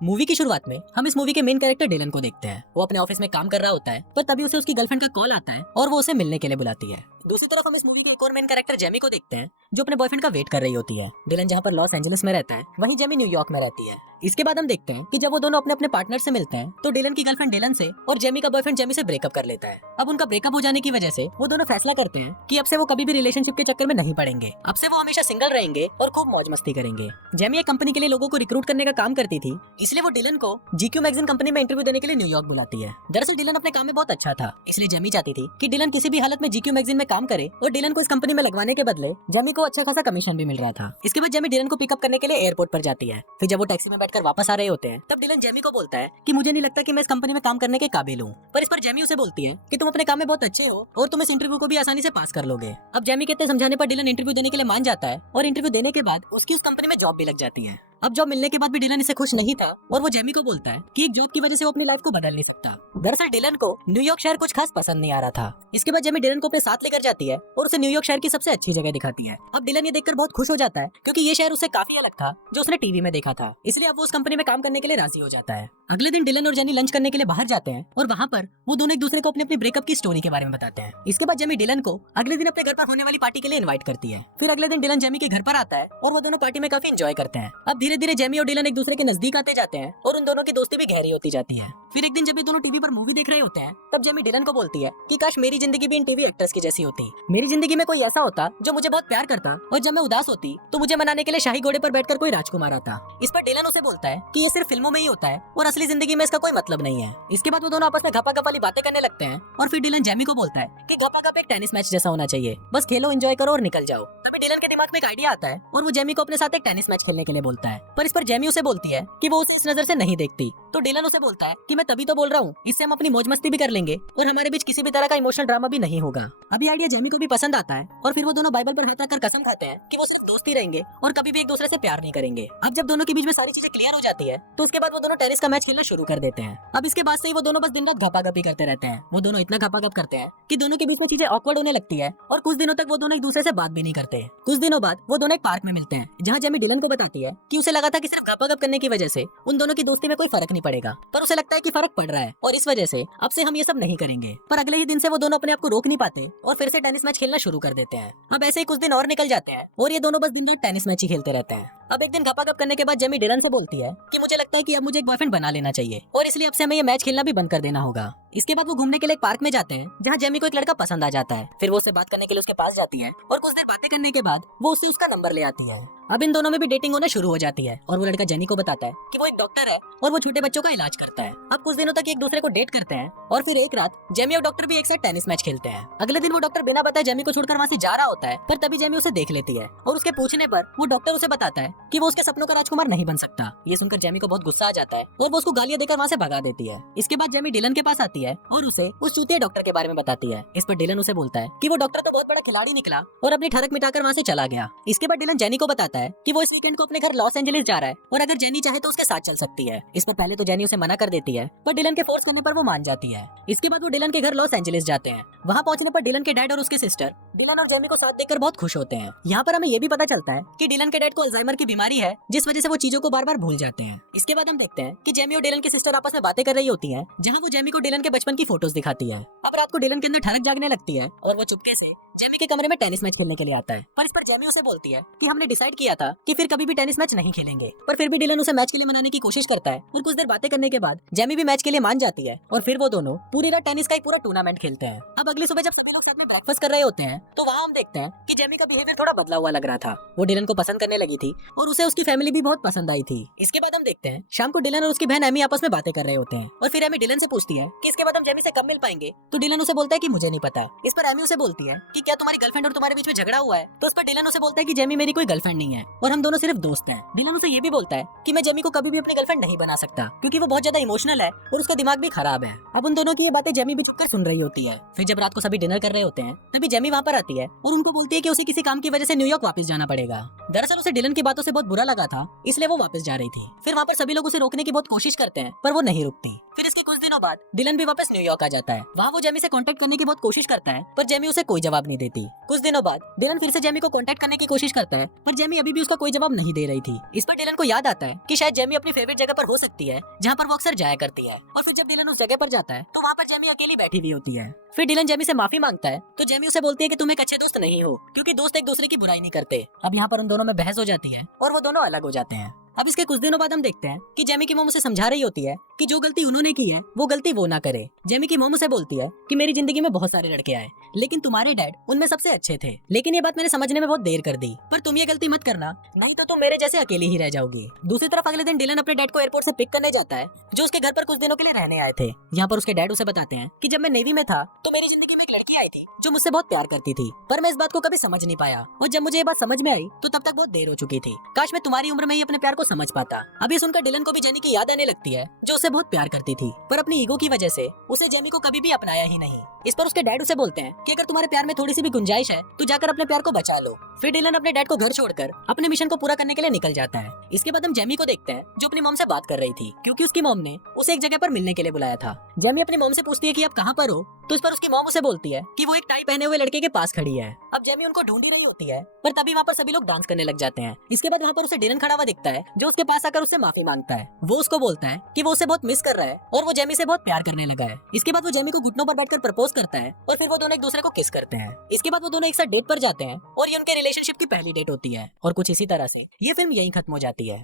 Movie की शुरुआत में हम इस मूवी के मेन कैरेक्टर डिलन को देखते हैं। वो अपने ऑफिस में काम कर रहा होता है, पर तभी उसे उसकी गर्लफ्रेंड का कॉल आता है और वो उसे मिलने के लिए बुलाती है। दूसरी तरफ हम इस मूवी के एक और मेन कैरेक्टर जेमी को देखते हैं, जो अपने बॉयफ्रेंड का वेट कर रही होती है। डिलन जहाँ पर लॉस एंजलिस में रहता है, वहीं जेमी न्यूयॉर्क में रहती है। इसके बाद हम देखते हैं कि जब वो दोनों अपने अपने पार्टनर से मिलते हैं, तो डिलन की गर्लफ्रेंड डिलन से और जेमी का बॉयफ्रेंड जेमी से ब्रेकअप कर लेता है। अब उनका ब्रेकअप हो जाने की वजह से वो दोनों फैसला करते हैं कि अब से वो कभी भी रिलेशनशिप के चक्कर में नहीं पड़ेंगे। अब से वो हमेशा सिंगल रहेंगे और खूब मौज मस्ती करेंगे। जेमी एक कंपनी के लिए लोगों को रिक्रूट करने का काम करती थी, इसलिए वो डिलन को जीक्यू मैगजीन कंपनी में इंटरव्यू देने के लिए न्यूयॉर्क बुलाती है। दरअसल डिलन अपने काम में बहुत अच्छा था, इसलिए जेमी चाहती थी कि डिलन किसी भी हालत में जीक्यू मैगजीन में काम करे और डिलन को इस कंपनी में लगवाने के बदले जेमी को अच्छा खासा कमीशन भी मिल रहा था। इसके बाद जेमी डिलन को पिकअप करने के लिए एयरपोर्ट पर जाती है। फिर जब वो टैक्सी में बैठकर वापस आ रहे होते हैं, तब डिलन जेमी को बोलता है कि मुझे नहीं लगता कि मैं इस कंपनी में काम करने के काबिल हूँ। पर इस पर जेमी उसे बोलती है कि तुम अपने काम में बहुत अच्छे हो और तुम इस इंटरव्यू को भी आसानी से पास कर लोगे। अब जेमी के इतने समझाने पर डिलन इंटरव्यू देने के लिए मान जाता है और इंटरव्यू देने के बाद उसकी उस कंपनी में जॉब भी लग जाती है। अब जॉब मिलने के बाद भी डिलन इससे खुश नहीं था और वो जेमी को बोलता है कि एक जॉब की वजह से वो अपनी लाइफ को बदल नहीं सकता। दरअसल डिलन को न्यूयॉर्क शहर कुछ खास पसंद नहीं आ रहा था। इसके बाद जेमी डिलन को अपने साथ लेकर जाती है और उसे न्यूयॉर्क शहर की सबसे अच्छी जगह दिखाती है। अब डिलन ये देखकर बहुत खुश हो जाता है, क्योंकि ये शहर उससे काफी अलग था जो उसने टीवी में देखा था। इसलिए अब वो उस कंपनी में काम करने के लिए राजी हो जाता है। अगले दिन डिलन और जेनी लंच करने के लिए बाहर जाते हैं और वहाँ पर वो दोनों एक दूसरे को अपने अपनी ब्रेकअप की स्टोरी के बारे में बताते हैं। इसके बाद जेमी डिलन को अगले दिन अपने घर पर होने वाली पार्टी के लिए इनवाइट करती है। फिर अगले दिन डिलन जेमी के घर पर आता है और वो दोनों पार्टी में काफी एंजॉय करते हैं। अब धीरे धीरे जेमी और डिलन एक दूसरे के नजदीक आते जाते हैं और उन दोनों की दोस्ती भी गहरी होती जाती है। फिर एक दिन जब ये दोनों टीवी पर मूवी देख रहे होते हैं, तब जेमी डिलन को बोलती है कि काश मेरी जिंदगी भी इन टीवी एक्टर्स की जैसी होती। मेरी जिंदगी में कोई ऐसा होता जो मुझे बहुत प्यार करता और जब मैं उदास होती तो मुझे मनाने के लिए शाही घोड़े पर बैठकर कोई राजकुमार आता। इस पर डिलन उसे बोलता है कि ये सिर्फ फिल्मों में ही होता है और असली जिंदगी में इसका कोई मतलब नहीं है। इसके बाद वो दोनों आपस में घपा वाली बातें करने लगते हैं और फिर डिलन जेमी को बोलता है कि घपा एक टेनिस मैच जैसा होना चाहिए, बस खेलो, एंजॉय करो और निकल जाओ। तभी डिलन के दिमाग में एक आइडिया आता है और वो जेमी को अपने साथ एक टेनिस मैच खेलने के लिए बोलता है। पर इस पर जेमी उसे बोलती है कि वो उसे इस नजर से नहीं देखती। तो डिलन उसे बोलता है कि मैं तभी तो बोल रहा हूँ, इससे हम अपनी मौज मस्ती भी कर लेंगे और हमारे बीच किसी भी तरह का इमोशनल ड्रामा भी नहीं होगा। अभी आइडिया जेमी को भी पसंद आता है और फिर वो दोनों बाइबल पर हाथ रखकर कसम खाते हैं कि वो सिर्फ दोस्त ही रहेंगे और कभी भी एक दूसरे से प्यार नहीं करेंगे। अब जब दोनों के बीच में सारी चीजें क्लियर हो जाती है, तो उसके बाद वो दोनों टेनिस का मैच खेलना शुरू कर देते हैं। अब इसके बाद से ही वो दोनों बस दिन रात घपाघपी करते रहते हैं। वो दोनों इतना घपाघप करते हैं कि दोनों के बीच में चीजें ऑकवर्ड होने लगती है और कुछ दिनों तक वो दोनों एक दूसरे से बात भी नहीं करते। कुछ दिनों बाद वो दोनों एक पार्क में मिलते हैं, जहाँ जेमी डिलन को बताती है कि उसे लगा था कि सिर्फ घपाघप करने की वजह से उन दोनों की दोस्ती में कोई फर्क नहीं पड़ेगा, पर उसे लगता है कि फर्क पड़ रहा है और इस वजह से अब से हम ये सब नहीं करेंगे। पर अगले ही दिन से वो दोनों अपने आप को रोक नहीं पाते और फिर से टेनिस मैच खेलना शुरू कर देते हैं। अब ऐसे ही कुछ दिन और निकल जाते हैं और ये दोनों बस दिन रात टेनिस मैच ही खेलते रहते हैं। अब एक दिन घपाघप करने के बाद जेमी डिलन को बोलती है कि मुझे लगता है कि अब मुझे एक बॉयफ्रेंड बना लेना चाहिए और इसलिए अब से हमें ये मैच खेलना भी बंद कर देना होगा। इसके बाद वो घूमने के लिए एक पार्क में जाते हैं, जहाँ जेमी को एक लड़का पसंद आ जाता है। फिर वो उससे बात करने के लिए उसके पास जाती है और कुछ देर बातें करने के बाद वो उससे उसका नंबर ले आती है। अब इन दोनों में भी डेटिंग होना शुरू हो जाती है और वो लड़का जेनी को बताता है कि वो एक डॉक्टर है और वो छोटे बच्चों का इलाज करता है। अब कुछ दिनों तक एक दूसरे को डेट करते हैं और फिर एक रात जेमी और डॉक्टर भी एक साथ टेनिस मैच खेलते हैं। अगले दिन वो डॉक्टर बिना बताए जेमी को छोड़कर वहाँ से जा रहा होता है, पर तभी जेमी उसे देख लेती है और उसके पूछने पर वो डॉक्टर उसे बताता है कि वो उसके सपनों का राजकुमार नहीं बन सकता। ये सुनकर जेमी को बहुत गुस्सा आ जाता है और वो उसको गालियां देकर वहाँ से भगा देती है। इसके बाद जेमी डिलन के पास आती है और उसे उस चूतिया डॉक्टर के बारे में बताती है। इस पर डिलन उसे बोलता है कि वो डॉक्टर तो बहुत बड़ा खिलाड़ी निकला और अपनी ठरक मिटाकर वहाँ से चला गया। इसके बाद डिलन जेनी को बताता है कि वो इस वीकेंड को अपने घर लॉस एंजलिस जा रहा है और अगर जेनी चाहे तो उसके साथ चल सकती है। इस पर पहले तो जेनी उसे मना कर देती है, पर डिलन के फोर्स करने पर वो मान जाती है। इसके बाद वो डिलन के घर लॉस एंजलिस जाते हैं। वहाँ पहुंचने पर डिलन के डैड और उसकी सिस्टर डिलन और जेमी को साथ देखकर बहुत खुश होते हैं। यहाँ पर हमें ये भी पता चलता है कि डिलन के डैड को अल्जाइमर की बीमारी है, जिस वजह से वो चीजों को बार बार भूल जाते हैं। इसके बाद हम देखते हैं कि जेमी और डिलन की सिस्टर आपस में बातें कर रही होती है, जहाँ वो जेमी को डिलन के बचपन की फोटोज दिखाती है। अब रात को डिलन के अंदर ठनक जागने लगती है और वो चुपके से जेमी के कमरे में टेनिस मैच खेलने के लिए आता है। पर इस पर जेमी उसे बोलती है कि हमने डिसाइड किया था कि फिर कभी भी टेनिस मैच नहीं खेलेंगे। पर फिर भी डिलन उसे मैच के लिए मनाने की कोशिश करता है और कुछ देर बातें करने के बाद जेमी भी मैच के लिए मान जाती है और फिर वो दोनों पूरी रात टेनिस का एक पूरा टूर्नामेंट खेलते हैं। अब अगली सुबह जब सभी लोग साथ में ब्रेकफास्ट कर रहे होते हैं, तो वहाँ हम देखते हैं कि जेमी का बिहेवियर थोड़ा बदला हुआ लग रहा था। वो डिलन को पसंद करने लगी थी और उसे उसकी फैमिली भी बहुत पसंद आई थी। इसके बाद हम देखते हैं शाम को डिलन और उसकी बहन एमी आपस में बातें कर रहे होते हैं और फिर एमी डिलन से पूछती है कि इसके बाद हम जेमी से कब मिल पाएंगे। तो डिलन उसे बोलता है कि मुझे नहीं पता। इस पर एमी उसे बोलती है कि क्या तुम्हारी गर्लफ्रेंड और तुम्हारे बीच में झगड़ा हुआ है। तो उस पर डिलन उसे बोलता है कि जेमी मेरी कोई गर्लफ्रेंड नहीं है और हम दोनों सिर्फ दोस्त हैं। डिलन उसे ये भी बोलता है कि मैं जेमी को कभी भी अपनी गर्लफ्रेंड नहीं बना सकता, क्योंकि वो बहुत ज्यादा इमोशनल है और उसका दिमाग भी खराब है। अब उन दोनों की ये बातें जेमी भी चुपकर सुन रही होती है। फिर जब रात को सभी डिनर कर रहे होते हैं, तभी जेमी वहाँ पर आती है और उनको बोलती है कि उसे किसी काम की वजह से न्यूयॉर्क वापस जाना पड़ेगा। दरअसल उसे डिलन की बातों से बहुत बुरा लगा था, इसलिए वो वापस जा रही थी। फिर वहाँ पर सभी लोग उसे रोकने की बहुत कोशिश करते हैं, पर वो नहीं रुकती। फिर इसके कुछ दिनों बाद डिलन भी वापस न्यूयॉर्क आ जाता है। वहाँ वो जेमी से कांटेक्ट करने की बहुत कोशिश करता है, पर जेमी उसे कोई जवाब नहीं देती। कुछ दिनों बाद डिलन फिर से जेमी को कांटेक्ट करने की कोशिश करता है, पर जेमी अभी भी उसका कोई जवाब नहीं दे रही थी। इस पर डिलन को याद आता है कि शायद जेमी अपनी फेवरेट जगह पर हो सकती है, जहाँ पर वो अक्सर जाया करती है। और फिर जब डिलन उस जगह पर जाता है तो वहाँ पर जेमी अकेली बैठी हुई होती है। फिर डिलन जेमी से माफी मांगता है, तो जेमी उसे बोलती है कि तुम एक अच्छे दोस्त नहीं हो, क्योंकि दोस्त एक दूसरे की बुराई नहीं करते। अब यहाँ पर उन दोनों में बहस हो जाती है और वो दोनों अलग हो जाते हैं। अब इसके कुछ दिनों बाद हम देखते हैं कि जेमी की मॉम उसे समझा रही होती है कि जो गलती उन्होंने की है वो गलती वो ना करे। जेमी की मॉम उसे बोलती है कि मेरी जिंदगी में बहुत सारे लड़के आए, लेकिन तुम्हारे डैड उनमें सबसे अच्छे थे, लेकिन ये बात मैंने समझने में बहुत देर कर दी। पर तुम ये गलती मत करना, नहीं तो तुम मेरे जैसे अकेली ही रह जाओगी। दूसरी तरफ अगले दिन डिलन अपने डैड को एयरपोर्ट से पिक करने जाता है, जो उसके घर पर कुछ दिनों के लिए रहने आए थे। यहाँ पर उसके डैड उसे बताते हैं कि जब मैं नेवी में था तो मेरी जिंदगी में एक लड़की आई थी जो मुझसे बहुत प्यार करती थी, पर मैं इस बात को कभी समझ नहीं पाया, और जब मुझे ये बात समझ में आई तो तब तक बहुत देर हो चुकी थी। काश मैं तुम्हारी उम्र में ही अपने प्यार को समझ पाता। अभी सुनकर डिलन को भी जेनी की याद आने लगती है, जो उसे बहुत प्यार करती थी, पर अपनी ईगो की वजह से उसे जेमी को कभी भी अपनाया ही नहीं। इस पर उसके डैड उसे बोलते हैं कि अगर तुम्हारे प्यार में थोड़ी सी भी गुंजाइश है तो जाकर अपने प्यार को बचा लो। फिर डिलन अपने डैड को घर छोड़कर अपने मिशन को पूरा करने के लिए निकल जाता है। इसके बाद हम जेमी को देखते हैं, जो अपनी मॉम से बात कर रही थी, क्योंकि उसकी मॉम ने उसे एक जगह पर मिलने के लिए बुलाया था। जेमी अपनी मॉम से पूछती है कि आप कहाँ पर हो, तो इस पर उसकी मॉम उसे बोलती है कि वो एक टाई पहने हुए लड़के के पास खड़ी है। अब जेमी उनको ढूंढ ही रही होती है, पर तभी वहाँ पर सभी लोग डांस करने लग जाते हैं। इसके बाद वहाँ पर उसे डिलन खड़ा हुआ दिखता है, जो उसके पास आकर उससे माफी मांगता है। वो उसको बोलता है कि वो उसे बहुत मिस कर रहा है और वो जेमी से बहुत प्यार करने लगा है। इसके बाद वो जेमी को घुटनों पर बैठकर प्रपोज करता है और फिर वो दोनों एक दूसरे को किस करते हैं। इसके बाद वो दोनों एक साथ डेट पर जाते हैं और ये उनके रिलेशनशिप की पहली डेट होती है। और कुछ इसी तरह से ये फिल्म यहीं खत्म हो जाती है।